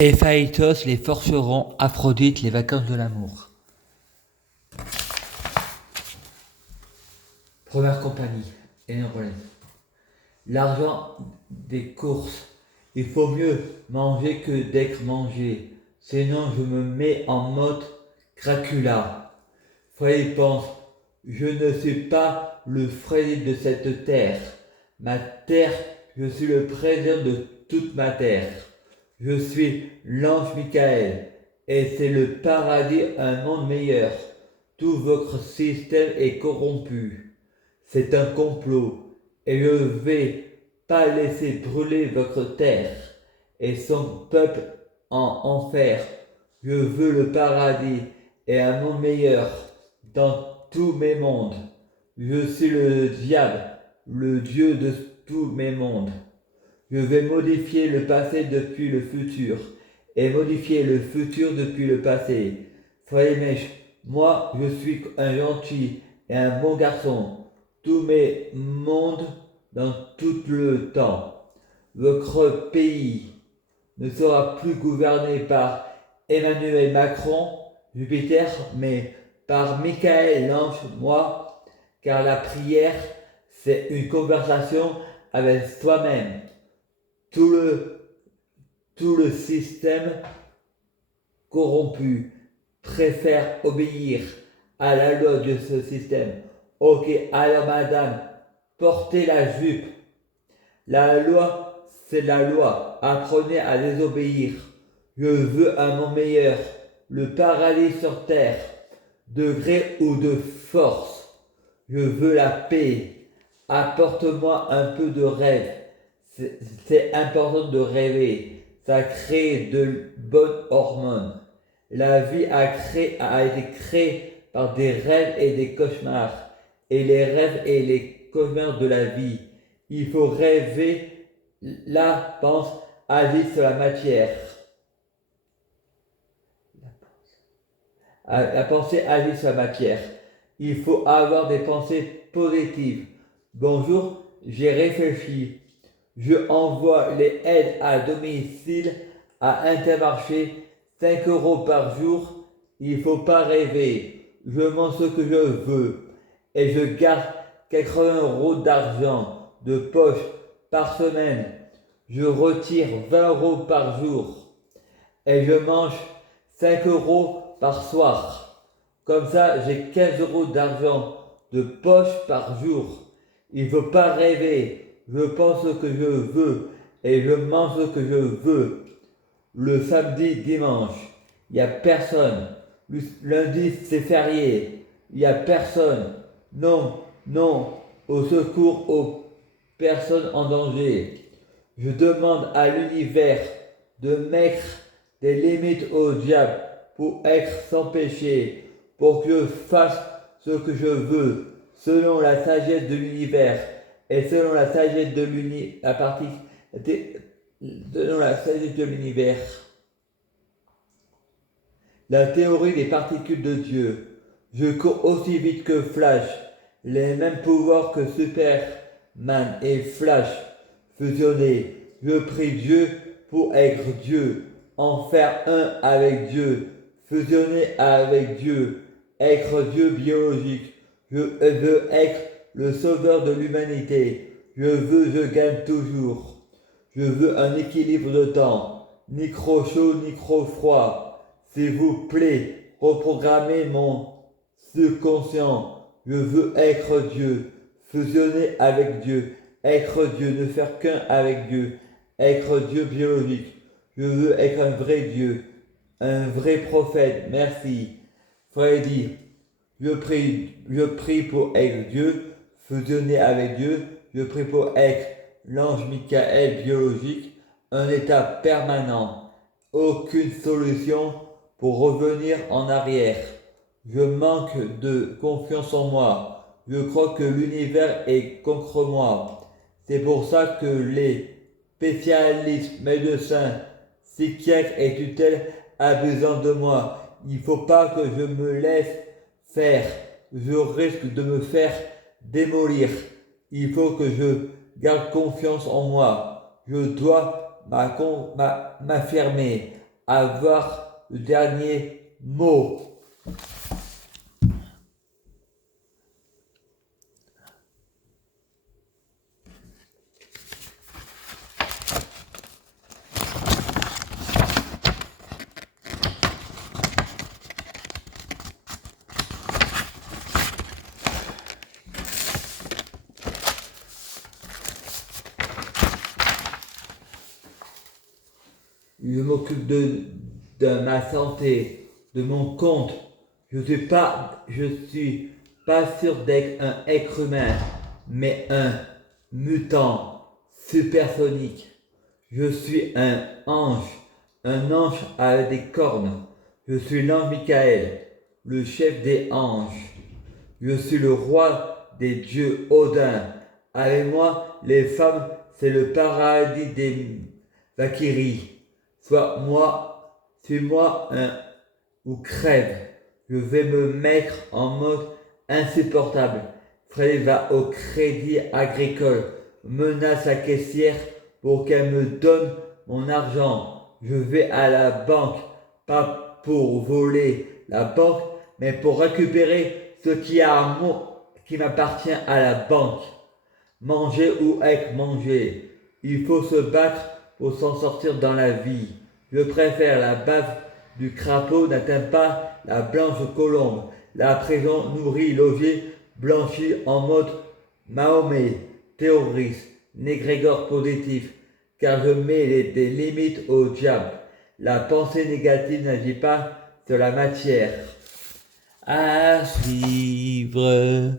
Héphaïstos, les forcerons, Aphrodite, les vacances de l'amour. Première compagnie, Héroïne. L'argent des courses. Il faut mieux manger que d'être mangé. Sinon je me mets en mode Dracula. Freddy pense, je ne suis pas le Freddy de cette terre. Ma terre, je suis le président de toute ma terre. Je suis l'ange Michael, et c'est le paradis, un monde meilleur. Tout votre système est corrompu. C'est un complot, et je ne vais pas laisser brûler votre terre et son peuple en enfer. Je veux le paradis et un monde meilleur dans tous mes mondes. Je suis le diable, le dieu de tous mes mondes. Je vais modifier le passé depuis le futur et modifier le futur depuis le passé. Soyez mèches, moi je suis un gentil et un bon garçon. Tous mes mondes dans tout le temps. Votre pays ne sera plus gouverné par Emmanuel Macron, Jupiter, mais par Michael l'ange, moi, car la prière, c'est une conversation avec soi-même. Tout le système corrompu préfère obéir à la loi de ce système. Ok, alors madame, portez la jupe. La loi, c'est la loi. Apprenez à désobéir. Je veux un monde meilleur. Le paradis sur terre. De gré ou de force. Je veux la paix. Apporte-moi un peu de rêve. C'est important de rêver. Ça crée de bonnes hormones. La vie a été créée par des rêves et des cauchemars. Et les rêves et les cauchemars de la vie. Il faut rêver. La pense agit sur la matière. La pensée agit sur la matière. Il faut avoir des pensées positives. Bonjour, j'ai réfléchi. Je envoie les aides à domicile à Intermarché, 5 € par jour. Il ne faut pas rêver. Je mange ce que je veux et je garde 80 € d'argent de poche par semaine. Je retire 20 € par jour et je mange 5 € par soir. Comme ça, j'ai 15 € d'argent de poche par jour. Il ne faut pas rêver. Je pense ce que je veux et je mange ce que je veux. Le samedi, dimanche, il n'y a personne. Le lundi, c'est férié. Il n'y a personne. Non, non, au secours aux personnes en danger. Je demande à l'univers de mettre des limites au diable pour être sans péché, pour que je fasse ce que je veux, selon la sagesse de l'univers et selon la sagesse de l'univers. La théorie des particules de Dieu. Je cours aussi vite que Flash, les mêmes pouvoirs que Superman et Flash fusionnés. Je prie Dieu pour être Dieu, en faire un avec Dieu, fusionner avec Dieu, être Dieu biologique. Je veux être le sauveur de l'humanité. Je gagne toujours. Je veux un équilibre de temps, ni trop chaud, ni trop froid. S'il vous plaît, reprogrammez mon subconscient. Je veux être Dieu, fusionner avec Dieu, être Dieu, ne faire qu'un avec Dieu, être Dieu biologique. Je veux être un vrai Dieu, un vrai prophète. Merci. Freddy, je prie pour être Dieu, fusionner avec Dieu. Je prie pour être l'ange Michael biologique, un état permanent. Aucune solution pour revenir en arrière. Je manque de confiance en moi. Je crois que l'univers est contre moi. C'est pour ça que les spécialistes, médecins, psychiatres et tutelles abusent de moi. Il ne faut pas que je me laisse faire. Je risque de me faire démolir. Il faut que je garde confiance en moi. Je dois m'affirmer. avoir le dernier mot. Je m'occupe de ma santé, de mon compte. Je suis pas sûr d'être un être humain, mais un mutant supersonique. Je suis un ange avec des cornes. Je suis l'ange Michael, le chef des anges. Je suis le roi des dieux Odin. Avec moi, les femmes, c'est le paradis des Valkyries. Suis-moi ou crève. Je vais me mettre en mode insupportable. Freddy va au crédit agricole, menace la caissière pour qu'elle me donne mon argent. Je vais à la banque, pas pour voler la banque, mais pour récupérer ce qui m'appartient à la banque. Manger ou être mangé. Il faut se battre pour s'en sortir dans la vie. Je préfère la bave du crapaud n'atteint pas la blanche colombe. La prison nourrit, logée, blanchie en mode Mahomet, terroriste, négrégore positif, car je mets des limites au diable. La pensée négative n'agit pas sur la matière. À suivre.